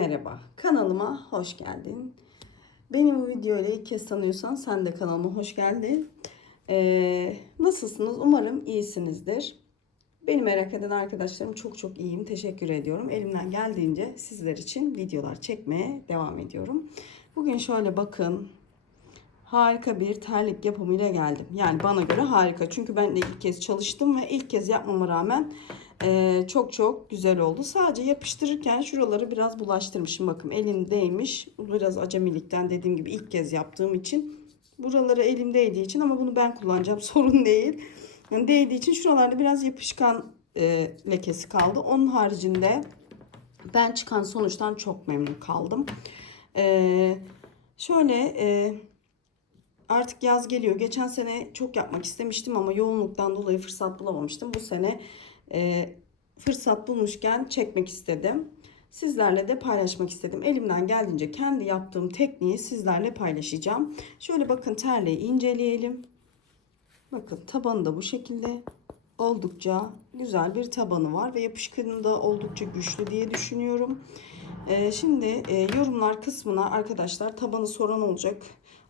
Merhaba, kanalıma hoş geldin. Beni bu videoyla ilk kez tanıyorsan sen de kanalıma hoş geldin. Nasılsınız? Umarım iyisinizdir. Beni merak eden arkadaşlarım çok iyiyim. Teşekkür ediyorum. Elimden geldiğince sizler için videolar çekmeye devam ediyorum. Bugün şöyle bakın. Harika bir terlik yapımıyla geldim. Yani bana göre harika. Çünkü ben de ilk kez çalıştım ve ilk kez yapmama rağmen çok güzel oldu. Sadece yapıştırırken şuraları biraz bulaştırmışım. Bakın elim değmiş. Biraz acemilikten dediğim gibi ilk kez yaptığım için. Buraları elim değdiği için ama bunu ben kullanacağım. Sorun değil. Yani değdiği için şuralarda biraz yapışkan lekesi kaldı. Onun haricinde ben çıkan sonuçtan çok memnun kaldım. Şöyle artık yaz geliyor. Geçen sene çok yapmak istemiştim ama yoğunluktan dolayı fırsat bulamamıştım. Bu sene fırsat bulmuşken çekmek istedim. Sizlerle de paylaşmak istedim. Elimden geldiğince kendi yaptığım tekniği sizlerle paylaşacağım. Şöyle bakın terliği inceleyelim. Bakın tabanı da bu şekilde. Oldukça güzel bir tabanı var ve yapışkanı da oldukça güçlü diye düşünüyorum. Şimdi yorumlar kısmına arkadaşlar tabanı soran olacak.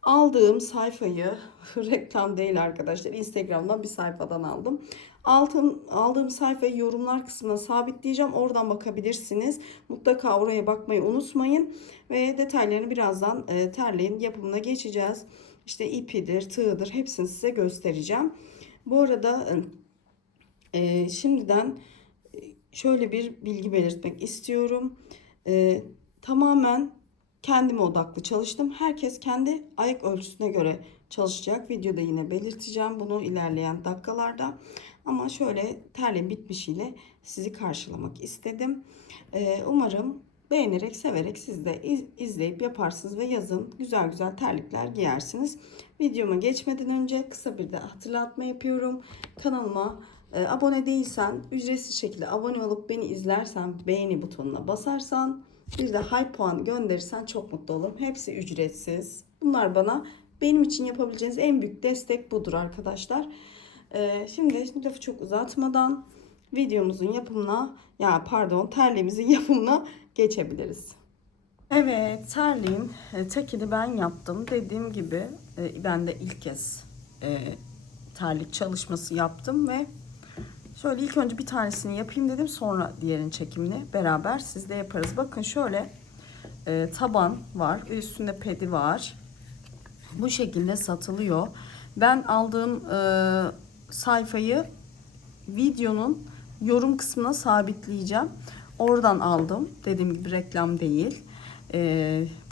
Aldığım sayfayı reklam değil arkadaşlar, Instagram'dan bir sayfadan aldım. Aldığım sayfayı yorumlar kısmına sabitleyeceğim. Oradan bakabilirsiniz. Mutlaka oraya bakmayı unutmayın. Ve detaylarını birazdan terliğin yapımına geçeceğiz. İşte ipidir, tığıdır, hepsini size göstereceğim. Bu arada şimdiden şöyle bir bilgi belirtmek istiyorum. Tamamen kendime odaklı çalıştım. Herkes kendi ayak ölçüsüne göre çalışacak. Videoda yine belirteceğim bunu ilerleyen dakikalarda. Ama şöyle terliğin bitmişiyle sizi karşılamak istedim. Umarım beğenerek, severek siz de izleyip yaparsınız ve yazın güzel terlikler giyersiniz. Videoma geçmeden önce kısa bir de hatırlatma yapıyorum. Kanalıma abone değilsen ücretsiz şekilde abone olup beni izlersen, beğeni butonuna basarsan, bir de hype puan gönderirsen çok mutlu olurum. Hepsi ücretsiz. Bunlar benim için yapabileceğiniz en büyük destek budur arkadaşlar. Şimdi lafı çok uzatmadan videomuzun yapımına, terliğimizin yapımına geçebiliriz. Evet, terliğin tekini ben yaptım. Dediğim gibi ben de ilk kez terlik çalışması yaptım ve şöyle ilk önce bir tanesini yapayım dedim. Sonra diğerin çekimini beraber sizle yaparız. Bakın şöyle taban var. Üstünde pedi var. Bu şekilde satılıyor. Ben aldığım sayfayı videonun yorum kısmına sabitleyeceğim. Oradan aldım. Dediğim gibi reklam değil.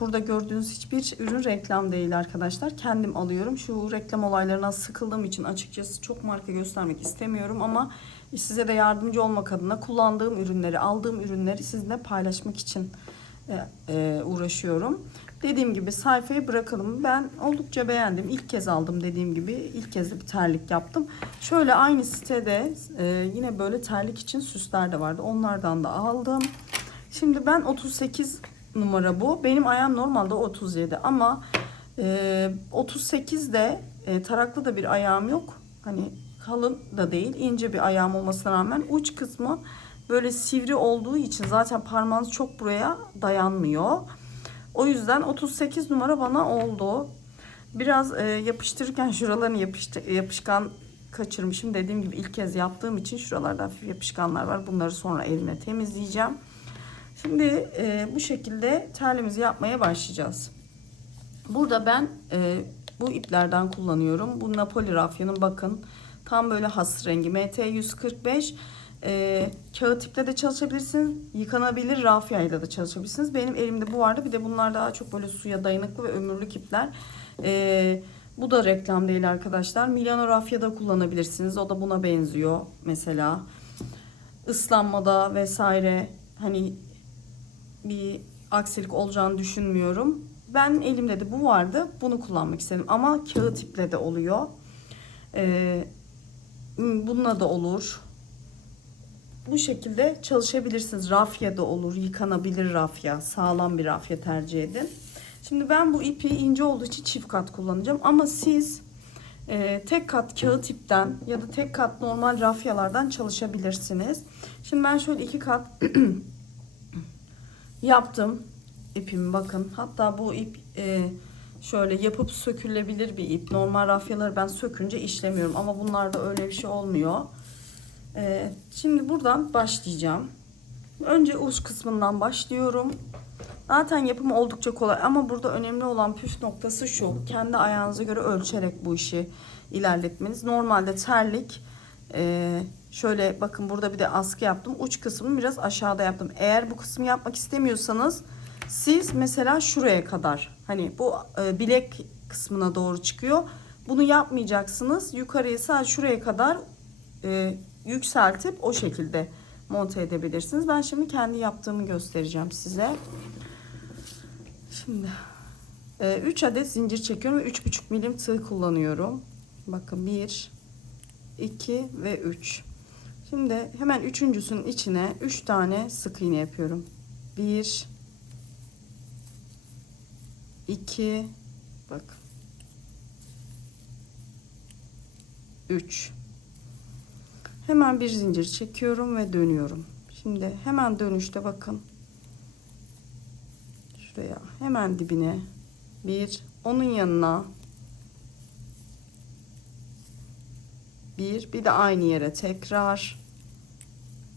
Burada gördüğünüz hiçbir ürün reklam değil arkadaşlar. Kendim alıyorum. Şu reklam olaylarına sıkıldığım için açıkçası çok marka göstermek istemiyorum ama size de yardımcı olmak adına kullandığım ürünleri, aldığım ürünleri sizinle paylaşmak için uğraşıyorum. Dediğim gibi sayfayı bırakalım. Ben oldukça beğendim. İlk kez aldım dediğim gibi. İlk kez de bir terlik yaptım. Şöyle aynı sitede yine böyle terlik için süsler de vardı. Onlardan da aldım. Şimdi ben 38 numara bu. Benim ayağım normalde 37 ama 38 de taraklı da bir ayağım yok. Hani kalın da değil, ince bir ayağım olmasına rağmen uç kısmı böyle sivri olduğu için zaten parmağınız çok buraya dayanmıyor. O yüzden 38 numara bana oldu. Biraz yapıştırırken şuralarını yapışkan kaçırmışım. Dediğim gibi ilk kez yaptığım için şuralarda hafif yapışkanlar var. Bunları sonra elimle temizleyeceğim. Şimdi bu şekilde terliğimizi yapmaya başlayacağız. Burada ben bu iplerden kullanıyorum. Bu Napoli rafyanın bakın tam böyle has rengi MT145. Kağıt iple de çalışabilirsiniz. Yıkanabilir rafyayla da çalışabilirsiniz. Benim elimde bu vardı. Bir de bunlar daha çok böyle suya dayanıklı ve ömürlük ipler. Bu da reklam değil arkadaşlar. Milano rafya da kullanabilirsiniz. O da buna benziyor mesela. Islanmada vesaire hani bir aksilik olacağını düşünmüyorum. Ben elimde de bu vardı. Bunu kullanmak istedim. Ama kağıt iple de oluyor. Bununla da olur. Bu şekilde çalışabilirsiniz. Rafya da olur. Yıkanabilir rafya. Sağlam bir rafya tercih edin. Şimdi ben bu ipi ince olduğu için çift kat kullanacağım. Ama siz tek kat kağıt ipten ya da tek kat normal rafyalardan çalışabilirsiniz. Şimdi ben şöyle iki kat Yaptım ipimi, bakın. Hatta bu ip şöyle yapıp sökülebilir bir ip. Normal rafyaları ben sökünce işlemiyorum ama bunlarda öyle bir şey olmuyor. Şimdi buradan başlayacağım. Önce uç kısmından başlıyorum. Zaten yapımı oldukça kolay ama burada önemli olan püf noktası şu: kendi ayağınıza göre ölçerek bu işi ilerletmeniz. Normalde terlik, şöyle bakın, burada bir de askı yaptım. Uç kısmını biraz aşağıda yaptım. Eğer bu kısmı yapmak istemiyorsanız siz mesela şuraya kadar, hani bu bilek kısmına doğru çıkıyor. Bunu yapmayacaksınız. Yukarıya sadece şuraya kadar yükseltip o şekilde monte edebilirsiniz. Ben şimdi kendi yaptığımı göstereceğim size. Şimdi 3 adet zincir çekiyorum ve 3,5 milim tığ kullanıyorum. Bakın 1, 2 ve 3. Şimdi hemen üçüncüsünün içine 3 tane sık iğne yapıyorum. 1, 2, bak, 3. Hemen bir zincir çekiyorum ve dönüyorum. Şimdi hemen dönüşte bakın. Şuraya hemen dibine bir, onun yanına bir de aynı yere tekrar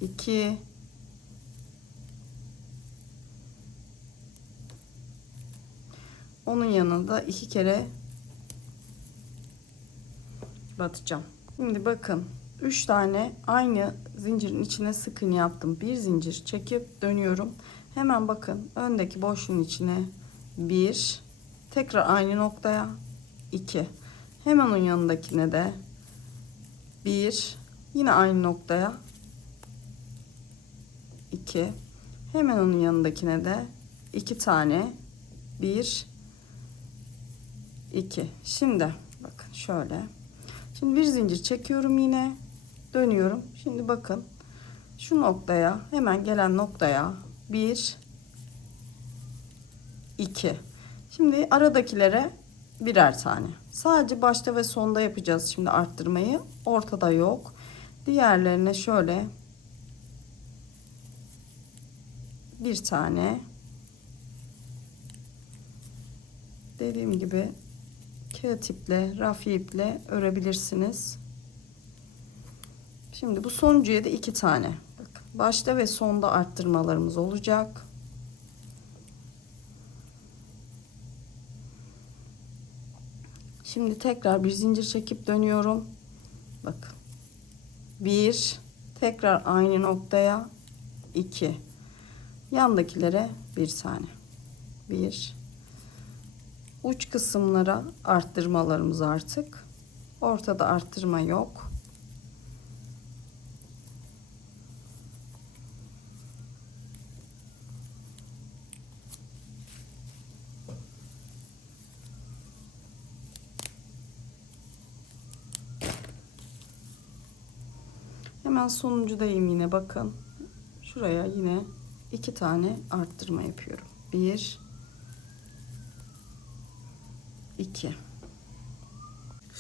2, onun yanında 2 kere batacağım. Şimdi bakın, 3 tane aynı zincirin içine sık iğne yaptım. Bir zincir çekip dönüyorum. Hemen bakın, öndeki boşluğun içine 1, tekrar aynı noktaya 2, hemen onun yanındakine de 1, yine aynı noktaya 2, hemen onun yanındakine de 2 tane 1, 2. Şimdi bakın şöyle. Şimdi bir zincir çekiyorum, yine dönüyorum. Şimdi bakın, şu noktaya, hemen gelen noktaya 1, 2. Şimdi aradakilere birer tane. Sadece başta ve sonda yapacağız şimdi arttırmayı. Ortada yok. Diğerlerine şöyle bir tane, dediğim gibi kağıt iple, rafya iple örebilirsiniz. Şimdi bu sonuncuya da 2 tane. Bakın, başta ve sonda arttırmalarımız olacak. Şimdi tekrar bir zincir çekip dönüyorum. Bakın. 1, tekrar aynı noktaya 2. Yandakilere bir tane. 1. Uç kısımlara arttırmalarımız artık. Ortada arttırma yok. Hemen sonuncudayım yine, bakın. Şuraya yine 2 tane arttırma yapıyorum. 1, 2.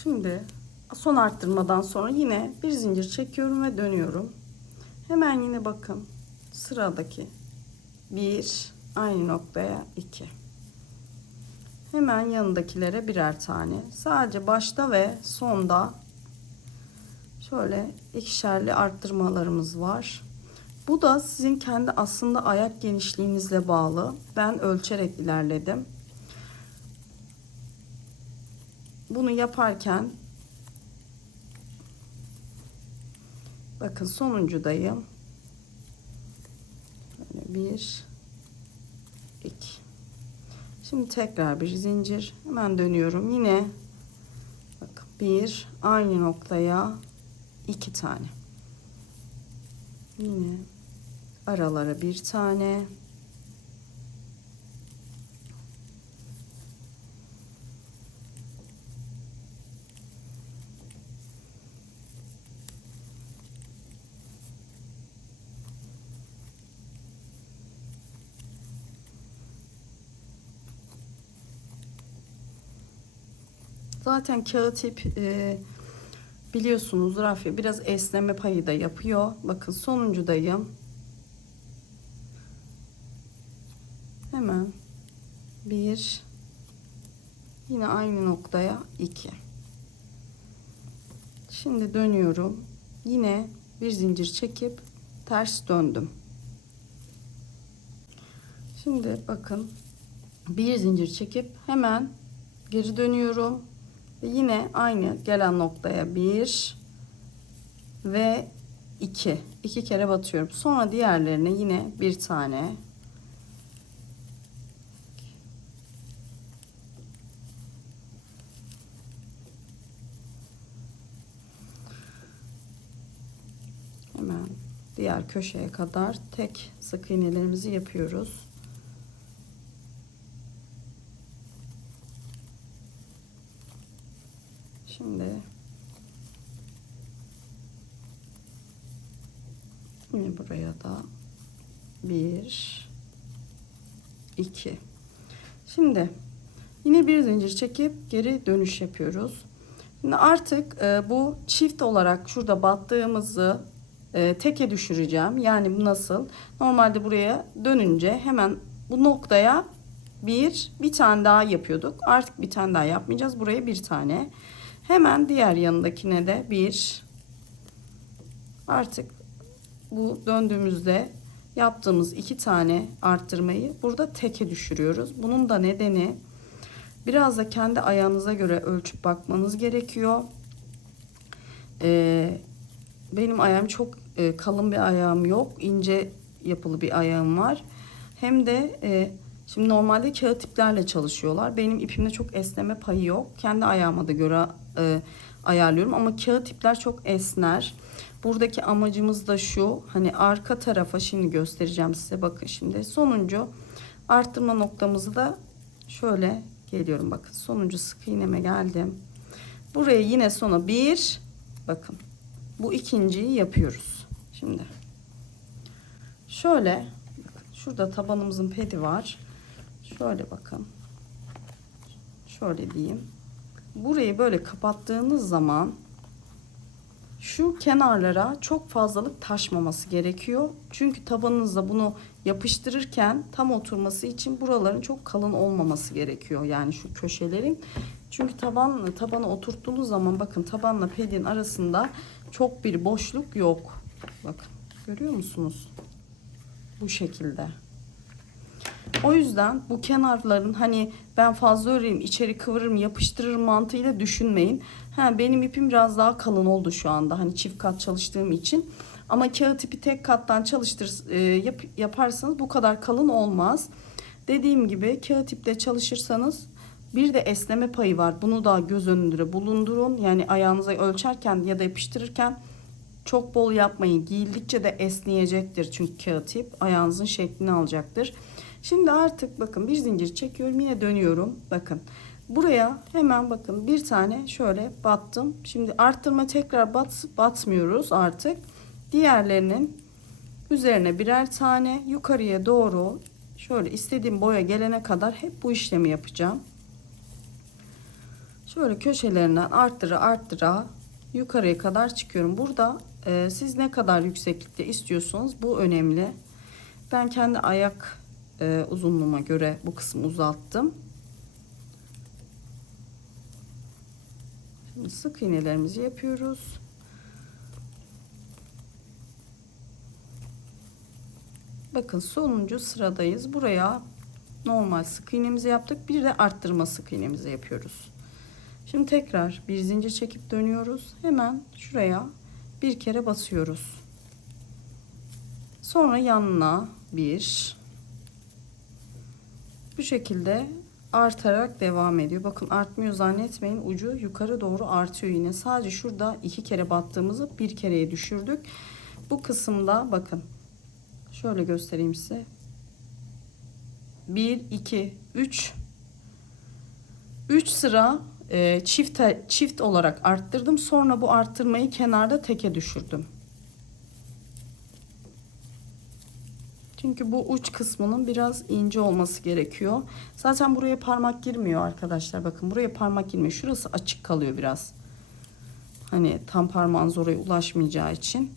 Şimdi son arttırmadan sonra yine bir zincir çekiyorum ve dönüyorum. Hemen yine bakın, sıradaki 1, aynı noktaya 2. Hemen yanındakilere birer tane. Sadece başta ve sonda şöyle ikişerli arttırmalarımız var. Bu da sizin kendi aslında ayak genişliğinizle bağlı. Ben ölçerek ilerledim. Bunu yaparken bakın, sonuncudayım. Böyle 1, 2. Şimdi tekrar bir zincir, hemen dönüyorum. Yine bakın, 1, aynı noktaya 2 tane. Yine aralara bir tane. Zaten kağıt ip biliyorsunuz, rafya biraz esneme payı da yapıyor. Bakın, sonuncudayım. 1, yine aynı noktaya 2. Şimdi dönüyorum. Yine bir zincir çekip ters döndüm. Şimdi bakın, bir zincir çekip hemen geri dönüyorum ve yine aynı gelen noktaya 1 ve 2 kere batıyorum. Sonra diğerlerine yine bir tane, hemen diğer köşeye kadar tek sık iğnelerimizi yapıyoruz. Şimdi yine buraya da 1, 2. Şimdi yine bir zincir çekip geri dönüş yapıyoruz. Şimdi artık bu çift olarak şurada battığımızı teke düşüreceğim. Yani bu nasıl? Normalde buraya dönünce hemen bu noktaya bir tane daha yapıyorduk. Artık bir tane daha yapmayacağız. Buraya bir tane. Hemen diğer yanındakine de bir. Artık bu döndüğümüzde yaptığımız 2 tane arttırmayı burada teke düşürüyoruz. Bunun da nedeni, biraz da kendi ayağınıza göre ölçüp bakmanız gerekiyor. Benim ayağım çok kalın bir ayağım yok. İnce yapılı bir ayağım var. Hem de şimdi normalde kağıt iplerle çalışıyorlar. Benim ipimde çok esneme payı yok. Kendi ayağıma da göre ayarlıyorum. Ama kağıt ipler çok esner. Buradaki amacımız da şu. Hani arka tarafa şimdi göstereceğim size. Bakın şimdi sonuncu arttırma noktamızı da şöyle geliyorum. Bakın sonuncu sık iğneme geldim. Buraya yine sona bir, bakın bu ikinciyi yapıyoruz. Şimdi şöyle bakın, şurada tabanımızın pedi var. Şöyle bakın. Şöyle diyeyim. Burayı böyle kapattığınız zaman şu kenarlara çok fazlalık taşmaması gerekiyor. Çünkü tabanınızda bunu yapıştırırken tam oturması için buraların çok kalın olmaması gerekiyor. Yani şu köşelerin. Çünkü tabana oturttuğunuz zaman bakın tabanla pedin arasında çok bir boşluk yok. Bakın görüyor musunuz? Bu şekilde. O yüzden bu kenarların hani ben fazla öreyim, içeri kıvırırım, yapıştırırım mantığıyla düşünmeyin. Benim ipim biraz daha kalın oldu şu anda. Hani çift kat çalıştığım için. Ama kağıt ipi tek kattan yaparsanız bu kadar kalın olmaz. Dediğim gibi kağıt iple çalışırsanız bir de esneme payı var. Bunu da göz önünde bulundurun. Yani ayağınıza ölçerken ya da yapıştırırken çok bol yapmayın. Giyildikçe de esneyecektir. Çünkü kağıt ip ayağınızın şeklini alacaktır. Şimdi artık bakın bir zincir çekiyorum. Yine dönüyorum. Bakın buraya hemen bakın bir tane şöyle battım. Şimdi arttırma tekrar batmıyoruz artık. Diğerlerinin üzerine birer tane yukarıya doğru şöyle istediğim boya gelene kadar hep bu işlemi yapacağım. Şöyle köşelerinden arttıra yukarıya kadar çıkıyorum. Burada siz ne kadar yükseklikte istiyorsanız bu önemli. Ben kendi ayak uzunluğuma göre bu kısmı uzattım. Şimdi sık iğnelerimizi yapıyoruz. Bakın sonuncu sıradayız. Buraya normal sık iğnemizi yaptık. Bir de arttırma sık iğnemizi yapıyoruz. Şimdi tekrar bir zincir çekip dönüyoruz. Hemen şuraya bir kere basıyoruz. Sonra yanına bir. Bu şekilde artarak devam ediyor. Bakın artmıyor zannetmeyin. Ucu yukarı doğru artıyor yine. Sadece şurada 2 kere battığımızı bir kereye düşürdük. Bu kısımda bakın. Şöyle göstereyim size. 1, 2, 3. 3 sıra çift olarak arttırdım. Sonra bu arttırmayı kenarda teke düşürdüm. Çünkü bu uç kısmının biraz ince olması gerekiyor. Zaten buraya parmak girmiyor arkadaşlar. Bakın buraya parmak girmiyor. Şurası açık kalıyor biraz. Hani tam parmağınız oraya ulaşmayacağı için.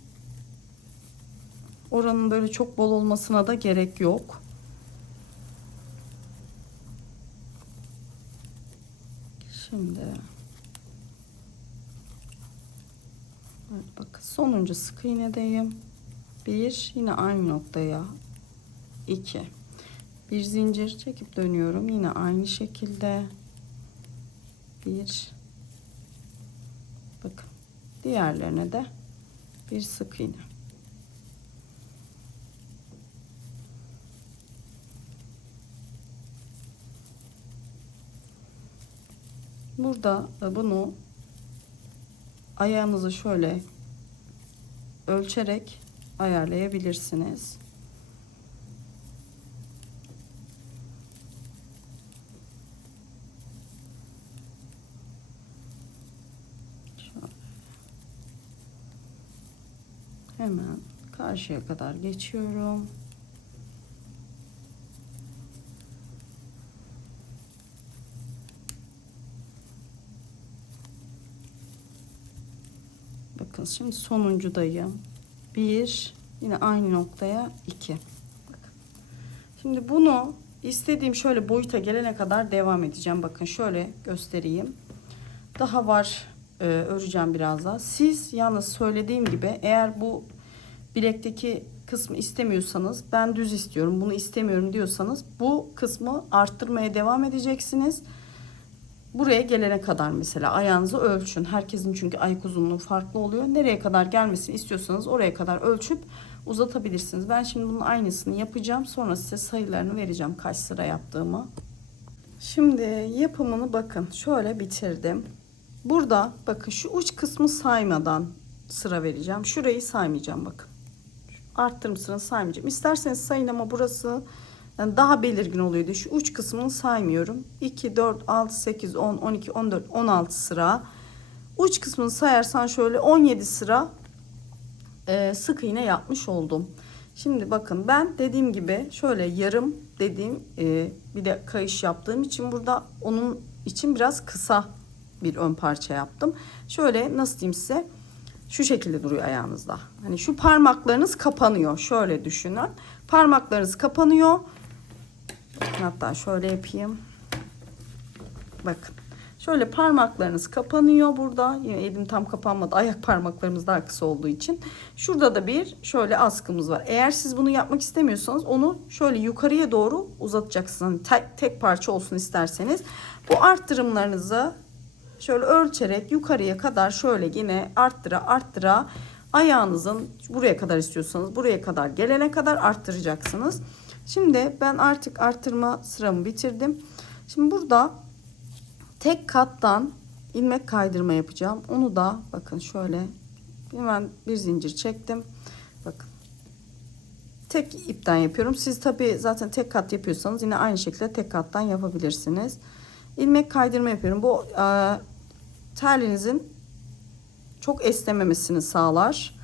Oranın böyle çok bol olmasına da gerek yok. Şimdi evet, bakın sonuncu sık iğnedeyim. Bir, yine aynı noktaya 2, bir zincir çekip dönüyorum. Yine aynı şekilde bir, bakın diğerlerine de bir sık iğne. Burada bunu ayağınızı şöyle ölçerek ayarlayabilirsiniz. Şöyle. Hemen karşıya kadar geçiyorum. Bakın şimdi sonuncudayım. Bir, yine aynı noktaya 2. Bakın. Şimdi bunu istediğim şöyle boyuta gelene kadar devam edeceğim. Bakın şöyle göstereyim. Daha var, öreceğim biraz daha. Siz yalnız söylediğim gibi eğer bu bilekteki kısmı istemiyorsanız, ben düz istiyorum bunu istemiyorum diyorsanız bu kısmı arttırmaya devam edeceksiniz. Buraya gelene kadar mesela ayağınızı ölçün. Herkesin çünkü ayak uzunluğu farklı oluyor. Nereye kadar gelmesini istiyorsanız oraya kadar ölçüp uzatabilirsiniz. Ben şimdi bunun aynısını yapacağım. Sonra size sayılarını vereceğim kaç sıra yaptığımı. Şimdi yapımını bakın şöyle bitirdim. Burada bakın şu uç kısmı saymadan sıra vereceğim. Şurayı saymayacağım bakın. Arttırım sıranı saymayacağım. İsterseniz sayın ama burası yani daha belirgin oluyor diye şu uç kısmını saymıyorum. 2, 4, 6, 8, 10, 12, 14, 16 sıra. Uç kısmını sayarsan şöyle 17 sıra sık iğne yapmış oldum. Şimdi bakın ben dediğim gibi şöyle yarım dediğim bir de kayış yaptığım için burada onun için biraz kısa bir ön parça yaptım. Şöyle nasıl diyeyim size, şu şekilde duruyor ayağınızda. Hani şu parmaklarınız kapanıyor. Şöyle düşünün. Parmaklarınız kapanıyor. Hatta şöyle yapayım. Bakın. Şöyle parmaklarınız kapanıyor burada. Yine elim tam kapanmadı. Ayak parmaklarımız daha kısa olduğu için. Şurada da bir şöyle askımız var. Eğer siz bunu yapmak istemiyorsanız onu şöyle yukarıya doğru uzatacaksınız. Hani tek parça olsun isterseniz. Bu arttırımlarınızı şöyle ölçerek yukarıya kadar şöyle yine arttıra ayağınızın buraya kadar istiyorsanız buraya kadar gelene kadar arttıracaksınız. Şimdi ben artık arttırma sıramı bitirdim. Şimdi burada tek kattan ilmek kaydırma yapacağım. Onu da bakın şöyle hemen bir zincir çektim. Bakın. Tek ipten yapıyorum. Siz tabii zaten tek kat yapıyorsanız yine aynı şekilde tek kattan yapabilirsiniz. İlmek kaydırma yapıyorum. Bu terlinizin çok esnememesini sağlar.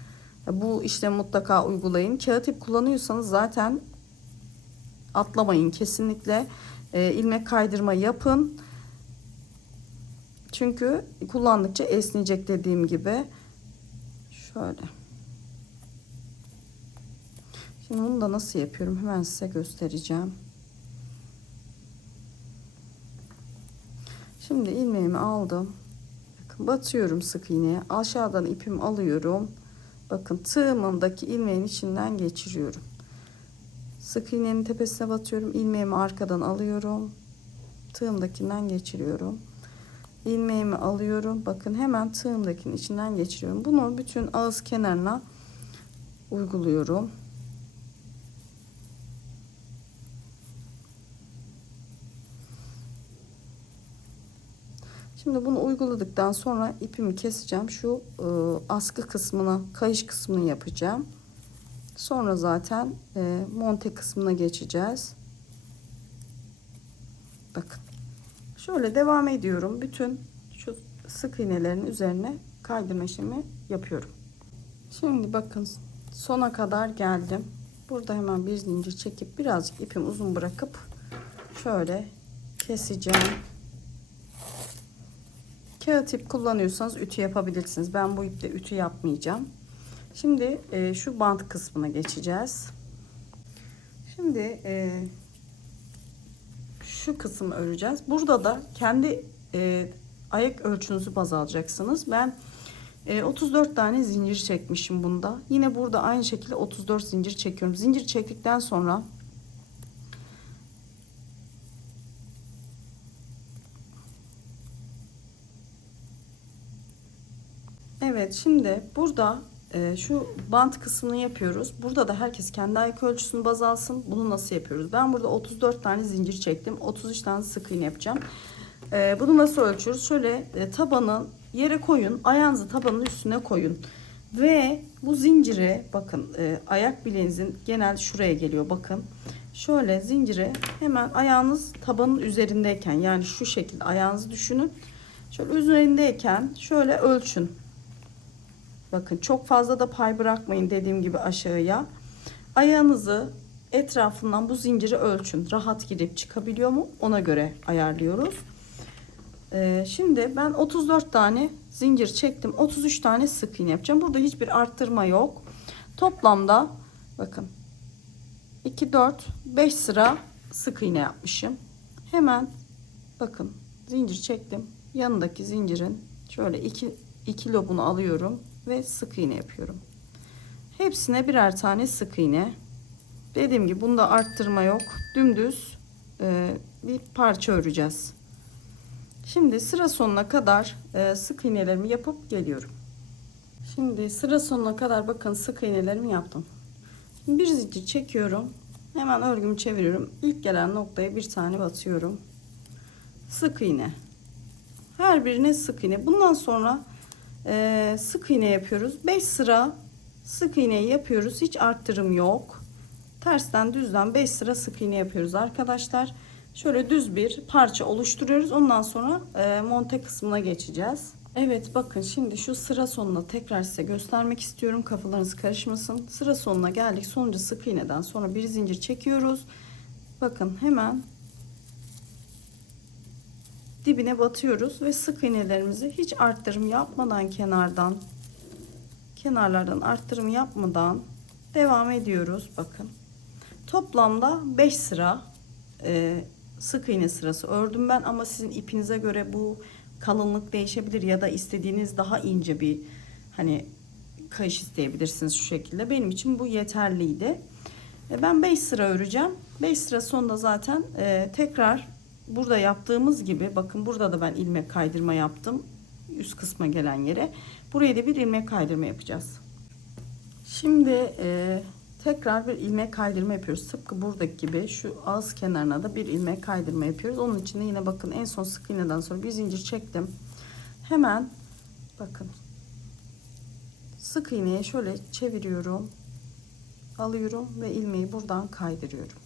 Bu işlemi mutlaka uygulayın. Kağıt ip kullanıyorsanız zaten atlamayın kesinlikle. İlmek kaydırma yapın. Çünkü kullandıkça esneyecek dediğim gibi. Şöyle. Şimdi bunu da nasıl yapıyorum hemen size göstereceğim. Şimdi ilmeğimi aldım. Bakın batıyorum sık iğneye. Aşağıdan ipimi alıyorum. Bakın tığımdaki ilmeğin içinden geçiriyorum. Sık iğnenin tepesine batıyorum. İlmeğimi arkadan alıyorum. Tığımdakinden geçiriyorum. İlmeğimi alıyorum. Bakın hemen tığımdakinin içinden geçiriyorum. Bunu bütün ağız kenarına uyguluyorum. Şimdi bunu uyguladıktan sonra ipimi keseceğim. Şu askı kısmına, kayış kısmını yapacağım. Sonra zaten monte kısmına geçeceğiz. Bakın. Şöyle devam ediyorum. Bütün şu sık iğnelerin üzerine kaydırma işlemi yapıyorum. Şimdi bakın sona kadar geldim. Burada hemen bir zincir çekip birazcık ipimi uzun bırakıp şöyle keseceğim. Kağıt ip kullanıyorsanız ütü yapabilirsiniz. Ben bu iple ütü yapmayacağım. Şimdi şu bant kısmına geçeceğiz. Şimdi şu kısmı öreceğiz. Burada da kendi ayak ölçünüzü baz alacaksınız. Ben 34 tane zincir çekmişim bunda. Yine burada aynı şekilde 34 zincir çekiyorum. Zincir çektikten sonra evet, şimdi burada şu bant kısmını yapıyoruz. Burada da herkes kendi ayak ölçüsünü baz alsın. Bunu nasıl yapıyoruz? Ben burada 34 tane zincir çektim. 33 tane sık iğne yapacağım. Bunu nasıl ölçüyoruz? Şöyle tabanı yere koyun. Ayağınızı tabanın üstüne koyun. Ve bu zinciri bakın, ayak bileğinizin genel şuraya geliyor. Bakın şöyle zinciri hemen ayağınız tabanın üzerindeyken, yani şu şekilde ayağınızı düşünün. Şöyle üzerindeyken şöyle ölçün. Bakın çok fazla da pay bırakmayın, dediğim gibi aşağıya. Ayağınızı etrafından bu zinciri ölçün. Rahat girip çıkabiliyor mu? Ona göre ayarlıyoruz. Şimdi ben 34 tane zincir çektim. 33 tane sık iğne yapacağım. Burada hiçbir arttırma yok. Toplamda bakın 2, 4, 5 sıra sık iğne yapmışım. Hemen bakın zincir çektim. Yanındaki zincirin şöyle iki lobunu alıyorum ve sık iğne yapıyorum. Hepsine birer tane sık iğne. Dediğim gibi bunda arttırma yok. Dümdüz bir parça öreceğiz. Şimdi sıra sonuna kadar sık iğnelerimi yapıp geliyorum. Şimdi sıra sonuna kadar bakın sık iğnelerimi yaptım. Şimdi bir zincir çekiyorum. Hemen örgümü çeviriyorum. İlk gelen noktaya bir tane batıyorum. Sık iğne. Her birine sık iğne. Bundan sonra sık iğne yapıyoruz. 5 sıra sık iğneyi yapıyoruz. Hiç arttırım yok. Tersten düzden 5 sıra sık iğne yapıyoruz arkadaşlar. Şöyle düz bir parça oluşturuyoruz. Ondan sonra monte kısmına geçeceğiz. Evet, bakın şimdi şu sıra sonuna tekrar size göstermek istiyorum. Kafalarınız karışmasın. Sıra sonuna geldik. Sonuncu sık iğneden sonra bir zincir çekiyoruz. Bakın hemen dibine batıyoruz ve sık iğnelerimizi hiç arttırım yapmadan kenarlardan arttırım yapmadan devam ediyoruz. Bakın toplamda 5 sıra sık iğne sırası ördüm ben, ama sizin ipinize göre bu kalınlık değişebilir ya da istediğiniz daha ince bir hani kayış isteyebilirsiniz şu şekilde. Benim için bu yeterliydi. Ben 5 sıra öreceğim. 5 sıra sonunda zaten tekrar burada yaptığımız gibi, bakın burada da ben ilmek kaydırma yaptım üst kısma gelen yere. Buraya da bir ilmek kaydırma yapacağız. Şimdi tekrar bir ilmek kaydırma yapıyoruz. Tıpkı buradaki gibi şu ağız kenarına da bir ilmek kaydırma yapıyoruz. Onun için de yine bakın en son sık iğneden sonra bir zincir çektim. Hemen bakın sık iğneyi şöyle çeviriyorum. Alıyorum ve ilmeği buradan kaydırıyorum.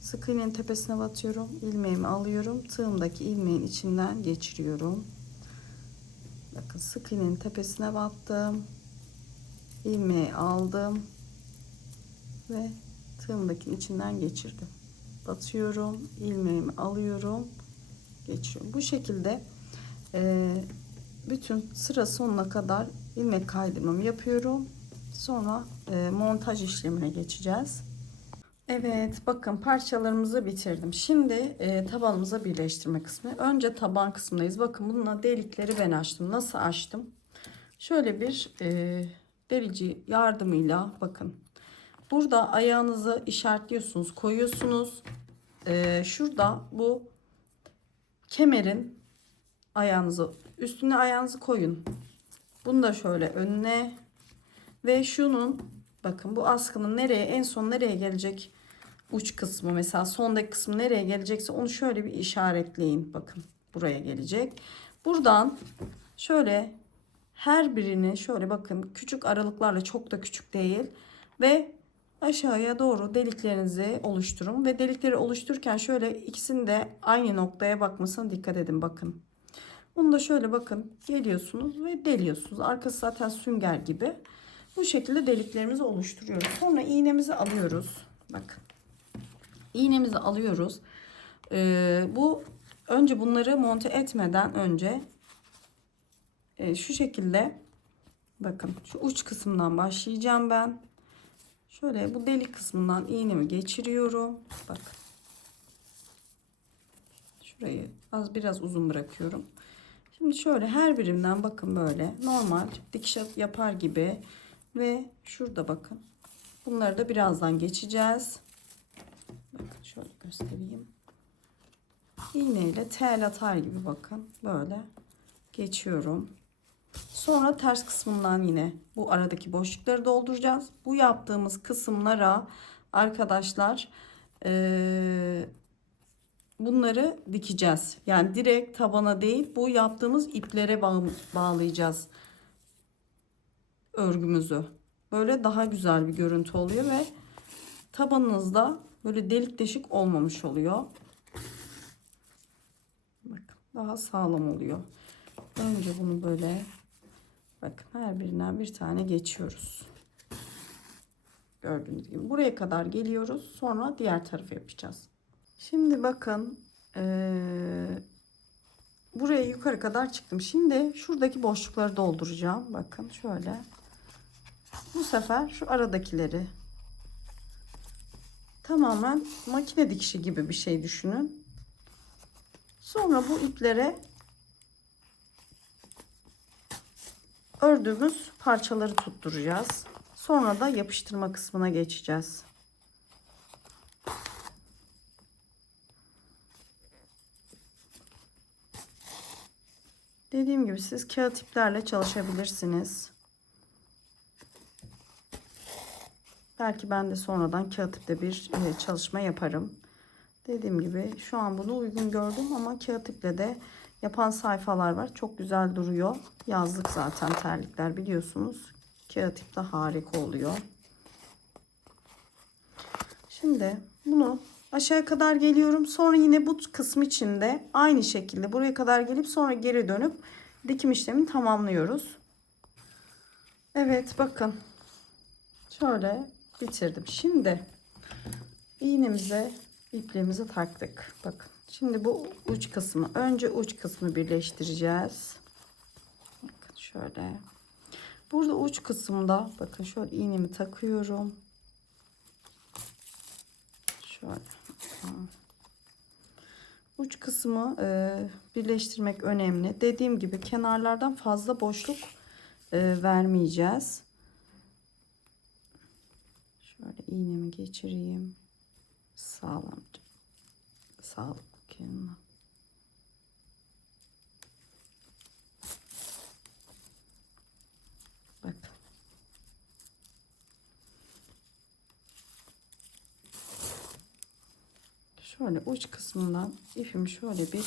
Sık iğnenin tepesine batıyorum. İlmeğimi alıyorum. Tığımdaki ilmeğin içinden geçiriyorum. Bakın sık iğnenin tepesine battım. İlmeği aldım ve tığımdaki içinden geçirdim. Batıyorum, ilmeğimi alıyorum, geçiyorum. Bu şekilde bütün sıra sonuna kadar ilmek kaydırmamı yapıyorum. Sonra montaj işlemine geçeceğiz. Evet, bakın parçalarımızı bitirdim. Şimdi tabanımıza birleştirme kısmı. Önce taban kısmındayız. Bakın bununla delikleri ben açtım. Nasıl açtım? Şöyle bir delici yardımıyla bakın. Burada ayağınızı işaretliyorsunuz, koyuyorsunuz. Şurada bu kemerin üstüne ayağınızı koyun. Bunu da şöyle önüne ve şunun bakın bu askının en son nereye gelecek uç kısmı, mesela sondaki kısmı nereye gelecekse onu şöyle bir işaretleyin. Bakın buraya gelecek. Buradan şöyle her birini şöyle bakın küçük aralıklarla, çok da küçük değil, ve aşağıya doğru deliklerinizi oluşturun ve delikleri oluştururken şöyle ikisinin de aynı noktaya bakmasına dikkat edin. Bakın bunu da şöyle bakın geliyorsunuz ve deliyorsunuz. Arkası zaten sünger gibi. Bu şekilde deliklerimizi oluşturuyoruz. Sonra iğnemizi alıyoruz. Bakın iğnemizi alıyoruz. Bu önce bunları monte etmeden önce şu şekilde bakın şu uç kısımdan başlayacağım ben. Şöyle bu delik kısmından iğnemi geçiriyorum. Bakın. Şurayı biraz uzun bırakıyorum. Şimdi şöyle her birinden bakın böyle normal dikiş yapar gibi ve şurada bakın. Bunları da birazdan geçeceğiz. Bakın şöyle göstereyim. İğneyle tel atar gibi bakın böyle geçiyorum. Sonra ters kısmından yine bu aradaki boşlukları dolduracağız. Bu yaptığımız kısımlara arkadaşlar bunları dikeceğiz. Yani direkt tabana değil, bu yaptığımız iplere bağlayacağız örgümüzü. Böyle daha güzel bir görüntü oluyor ve tabanınızda böyle delik deşik olmamış oluyor. Bakın daha sağlam oluyor. Önce bunu böyle bakın her birinden bir tane geçiyoruz. Gördüğünüz gibi buraya kadar geliyoruz. Sonra diğer tarafı yapacağız. Şimdi bakın buraya yukarı kadar çıktım. Şimdi şuradaki boşlukları dolduracağım. Bakın şöyle. Bu sefer şu aradakileri tamamen makine dikişi gibi bir şey düşünün. Sonra bu iplere ördüğümüz parçaları tutturacağız. Sonra da yapıştırma kısmına geçeceğiz. Dediğim gibi siz kağıt iplerle çalışabilirsiniz. Belki ben de sonradan kağıt iple bir çalışma yaparım. Dediğim gibi şu an bunu uygun gördüm ama kağıt iple de yapan sayfalar var. Çok güzel duruyor. Yazlık zaten terlikler biliyorsunuz. Kağıt iple harika oluyor. Şimdi bunu aşağı kadar geliyorum. Sonra yine bu kısım içinde aynı şekilde buraya kadar gelip sonra geri dönüp dikim işlemini tamamlıyoruz. Evet bakın. Şöyle bitirdim. Şimdi iğnemize ipliğimizi taktık. Bakın. Şimdi bu uç kısmı önce uç kısmı birleştireceğiz. Bakın şöyle. Burada uç kısımda bakın şöyle iğnemi takıyorum. Şöyle. Uç kısmı birleştirmek önemli. Dediğim gibi kenarlardan fazla boşluk vermeyeceğiz. Şöyle iğnemi geçireyim. Sağlamca. Sağlıklı kenarına. Bakın. Şöyle uç kısmından ipimi şöyle bir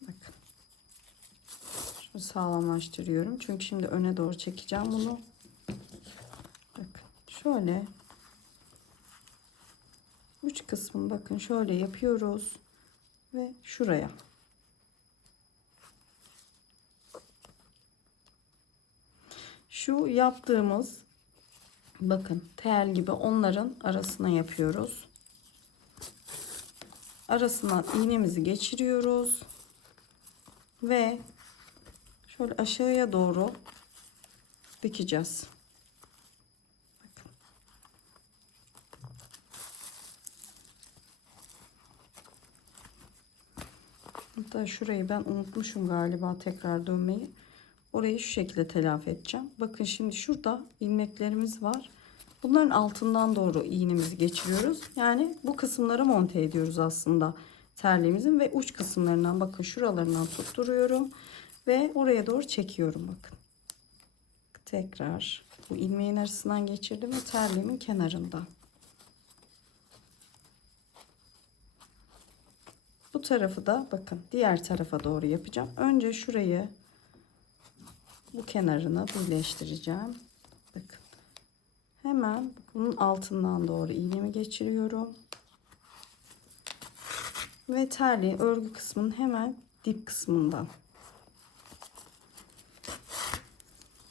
bakın. Şöyle sağlamlaştırıyorum. Çünkü şimdi öne doğru çekeceğim bunu. Bakın. Şöyle uç kısmını bakın şöyle yapıyoruz ve şuraya. Şu yaptığımız bakın tel gibi onların arasına yapıyoruz. Arasından iğnemizi geçiriyoruz ve şöyle aşağıya doğru dikeceğiz. Bakın. Hatta şurayı ben unutmuşum galiba tekrar dönmeyi. Orayı şu şekilde telafi edeceğim. Bakın şimdi şurada ilmeklerimiz var. Bunların altından doğru iğnemizi geçiriyoruz. Yani bu kısımlara monte ediyoruz aslında terliğimizin ve uç kısımlarından bakın şuralarından tutturuyorum ve oraya doğru çekiyorum bakın. Tekrar bu ilmeğin arasından geçirdim ve terliğimin kenarından. Bu tarafı da bakın diğer tarafa doğru yapacağım. Önce şurayı bu kenarına birleştireceğim. Bakın. Hemen bunun altından doğru iğnemi geçiriyorum. Ve terliğin örgü kısmının hemen dip kısmından.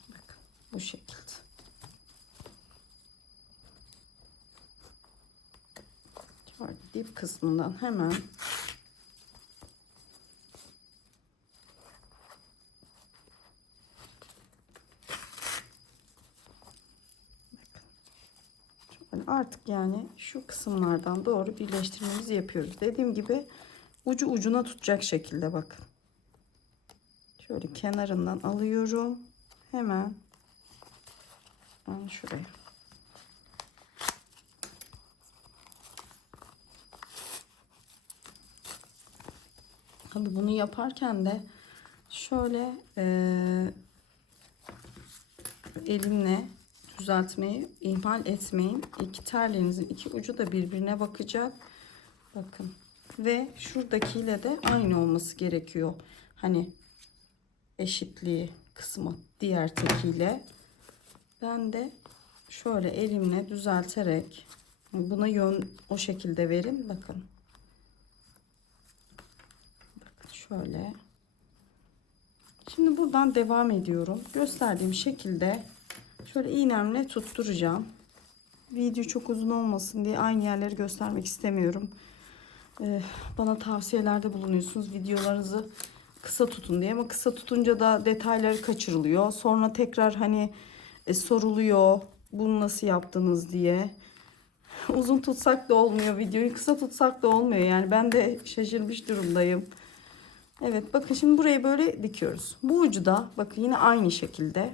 Bakın bu şekilde. Şöyle dip kısmından hemen artık yani şu kısımlardan doğru birleştirmemizi yapıyoruz. Dediğim gibi Ucu ucuna tutacak şekilde bakın. Şöyle kenarından alıyorum. Hemen şuraya. Tabii bunu yaparken de şöyle elimle düzeltmeyi ihmal etmeyin. İki terliğinizin iki ucu da birbirine bakacak. Bakın. Ve şuradakiyle de aynı olması gerekiyor. Hani eşitliği kısmı diğer tekiyle. Ben de şöyle elimle düzelterek buna yön o şekilde verin. Bakın. Bakın şöyle. Şimdi buradan devam ediyorum. Gösterdiğim şekilde şöyle iğnemle tutturacağım. Video çok uzun olmasın diye aynı yerleri göstermek istemiyorum. Bana tavsiyelerde bulunuyorsunuz. Videolarınızı kısa tutun diye, ama kısa tutunca da detayları kaçırılıyor. Sonra tekrar hani soruluyor bunu nasıl yaptınız diye. Uzun tutsak da olmuyor, videoyu kısa tutsak da olmuyor. Yani ben de şaşırmış durumdayım. Evet, bakın şimdi burayı böyle dikiyoruz. Bu ucu da bakın yine aynı şekilde.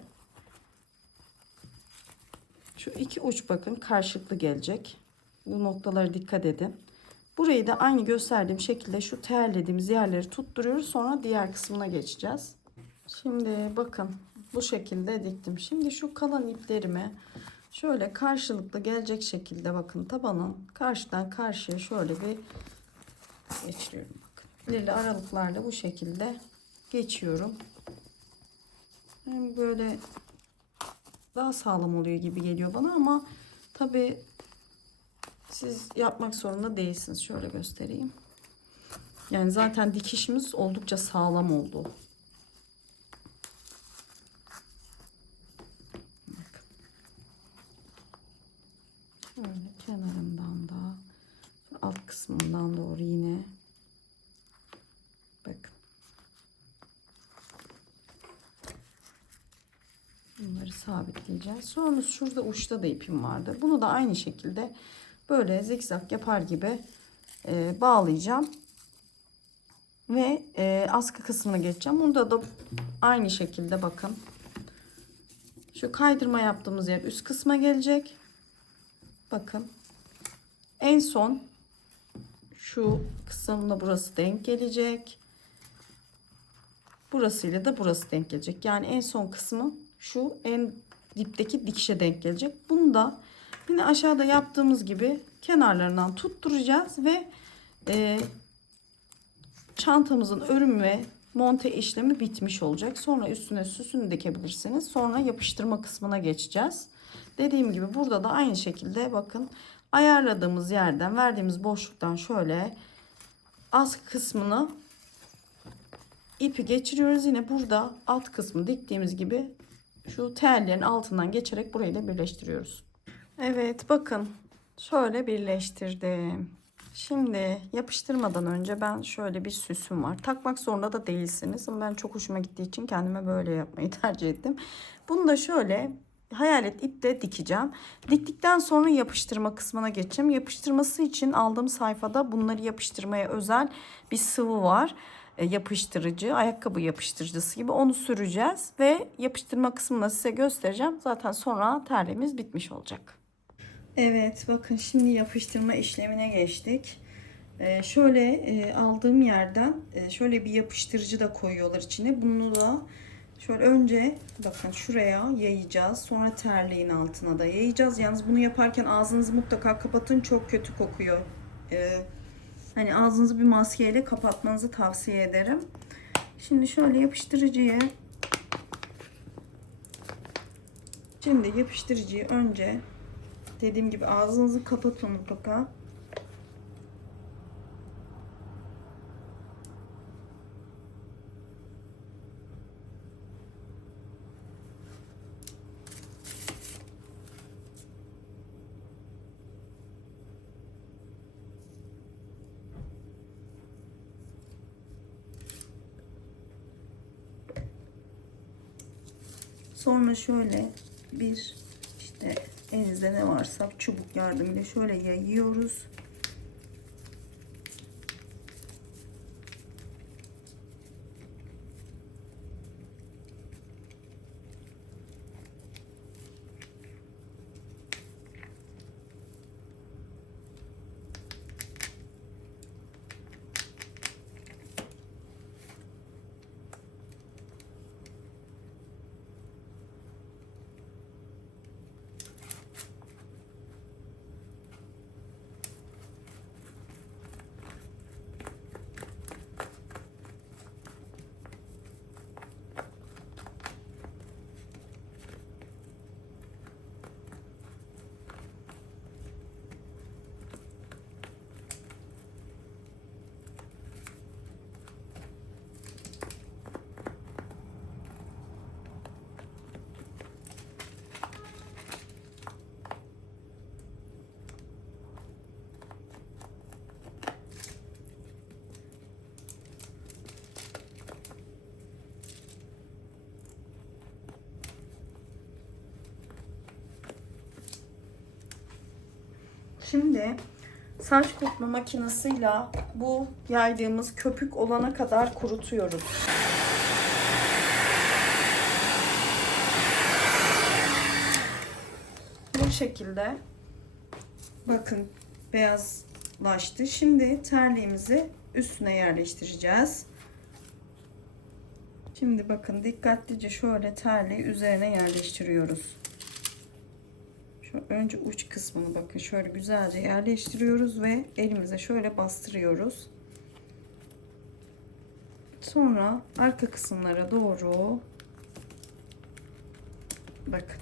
Şu iki uç bakın karşılıklı gelecek. Bu noktalara dikkat edin. Burayı da aynı gösterdiğim şekilde şu terlediğimiz yerleri tutturuyoruz. Sonra diğer kısmına geçeceğiz. Şimdi bakın bu şekilde diktim. Şimdi şu kalan iplerimi şöyle karşılıklı gelecek şekilde bakın tabanın karşıdan karşıya şöyle bir geçiriyorum. Bakın. Belirli aralıklarla bu şekilde geçiyorum. Hem böyle daha sağlam oluyor gibi geliyor bana, ama tabii siz yapmak zorunda değilsiniz. Şöyle göstereyim. Yani zaten dikişimiz oldukça sağlam oldu. Bakın. Şöyle kenarından da alt kısmından doğru yine bakın. Bunları sabitleyeceğiz. Sonra şurada uçta da ipim vardı. Bunu da aynı şekilde böyle zikzak yapar gibi bağlayacağım. Ve askı kısmına geçeceğim. Bunda da aynı şekilde bakın. Şu kaydırma yaptığımız yer üst kısma gelecek. Bakın. En son şu kısımla burası denk gelecek. Burasıyla da burası denk gelecek. Yani en son kısmı şu en dipteki dikişe denk gelecek. Bunu da yine aşağıda yaptığımız gibi kenarlarından tutturacağız ve çantamızın örüm ve monte işlemi bitmiş olacak. Sonra üstüne süsünü dikebilirsiniz. Sonra yapıştırma kısmına geçeceğiz. Dediğim gibi burada da aynı şekilde bakın ayarladığımız yerden, verdiğimiz boşluktan şöyle askı kısmını ipi geçiriyoruz. Yine burada alt kısmı diktiğimiz gibi şu tellerin altından geçerek burayı da birleştiriyoruz. Evet, bakın şöyle birleştirdim. Şimdi yapıştırmadan önce ben şöyle bir süsüm var. Takmak zorunda da değilsiniz, ama ben çok hoşuma gittiği için kendime böyle yapmayı tercih ettim. Bunu da şöyle hayalet iple dikeceğim. Diktikten sonra yapıştırma kısmına geçeceğim. Yapıştırması için aldığım sayfada bunları yapıştırmaya özel bir sıvı var. Yapıştırıcı, ayakkabı yapıştırıcısı gibi, onu süreceğiz ve yapıştırma kısmını size göstereceğim. Zaten sonra terliğimiz bitmiş olacak. Evet, bakın şimdi yapıştırma işlemine geçtik. Şöyle aldığım yerden şöyle bir yapıştırıcı da koyuyorlar içine. Bunu da şöyle önce bakın şuraya yayacağız. Sonra terliğin altına da yayacağız. Yalnız bunu yaparken ağzınızı mutlaka kapatın. Çok kötü kokuyor. Hani ağzınızı bir maskeyle kapatmanızı tavsiye ederim. Şimdi şöyle yapıştırıcıyı önce dediğim gibi ağzınızı kapatın mutlaka. Sonra şöyle bir işte elinizde ne varsa çubuk yardımıyla şöyle yayıyoruz. Şimdi saç kurutma makinesiyle bu yaydığımız köpük olana kadar kurutuyoruz. Bu şekilde bakın beyazlaştı. Şimdi terliğimizi üstüne yerleştireceğiz. Şimdi bakın dikkatlice şöyle terliği üzerine yerleştiriyoruz. Şu önce uç kısmını bakın şöyle güzelce yerleştiriyoruz ve elimize şöyle bastırıyoruz. Sonra arka kısımlara doğru bakın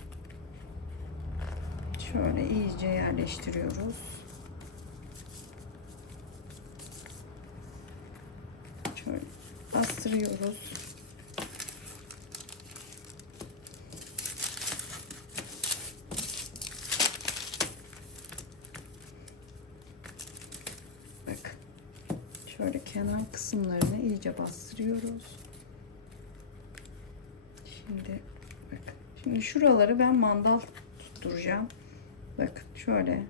şöyle iyice yerleştiriyoruz. Şöyle bastırıyoruz. Bakın şöyle kenar kısımlarını iyice bastırıyoruz. Şimdi bakın. Şimdi şuraları ben mandal tutturacağım. Bakın şöyle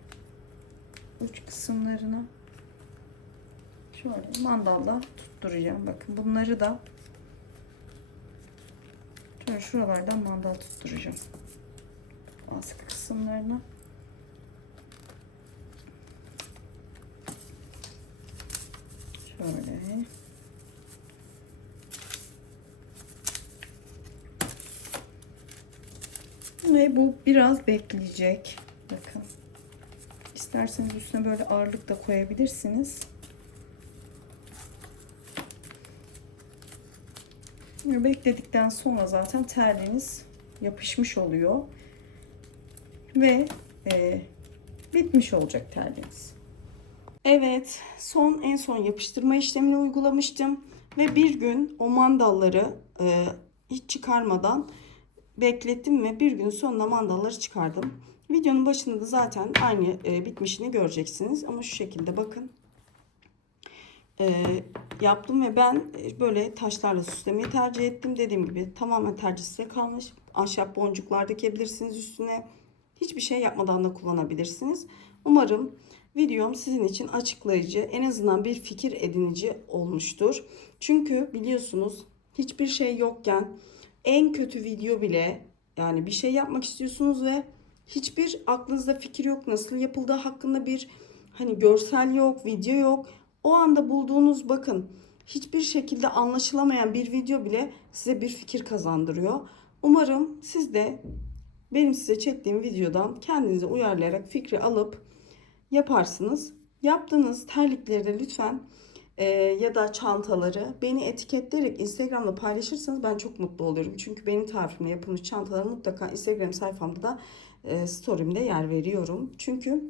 uç kısımlarını şöyle mandalla tutturacağım. Bakın bunları da şöyle şuralardan mandal tutturacağım. Askı kısımlarına. Şöyle. Ve bu biraz bekleyecek. Bakın. İsterseniz üstüne böyle ağırlık da koyabilirsiniz. Bekledikten sonra zaten terliğiniz yapışmış oluyor. Ve bitmiş olacak terliğiniz. Evet, en son yapıştırma işlemini uygulamıştım. Ve bir gün o mandalları hiç çıkarmadan beklettim ve bir gün sonra mandalları çıkardım. Videonun başında da zaten aynı bitmişini göreceksiniz. Ama şu şekilde bakın. Yaptım ve ben böyle taşlarla süslemeyi tercih ettim. Dediğim gibi tamamen tercih size kalmış. Ahşap boncuklar dikebilirsiniz üstüne. Hiçbir şey yapmadan da kullanabilirsiniz. Umarım videom sizin için açıklayıcı, en azından bir fikir edinici olmuştur. Çünkü biliyorsunuz hiçbir şey yokken en kötü video bile, yani bir şey yapmak istiyorsunuz ve hiçbir aklınızda fikir yok, nasıl yapıldığı hakkında bir hani görsel yok, video yok. O anda bulduğunuz bakın hiçbir şekilde anlaşılamayan bir video bile size bir fikir kazandırıyor. Umarım siz de benim size çektiğim videodan kendinize uyarlayarak fikri alıp yaparsınız. Yaptığınız terlikleri de lütfen ya da çantaları beni etiketleyerek Instagram'da paylaşırsanız ben çok mutlu olurum. Çünkü benim tarifimle yapılmış çantaları mutlaka Instagram sayfamda da story'imde yer veriyorum. Çünkü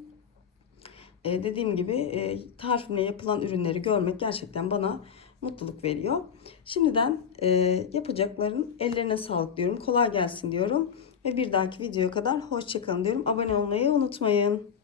dediğim gibi tarifimle yapılan ürünleri görmek gerçekten bana mutluluk veriyor. Şimdiden yapacakların ellerine sağlık diyorum. Kolay gelsin diyorum. Ve bir dahaki videoya kadar hoşça kalın diyorum. Abone olmayı unutmayın.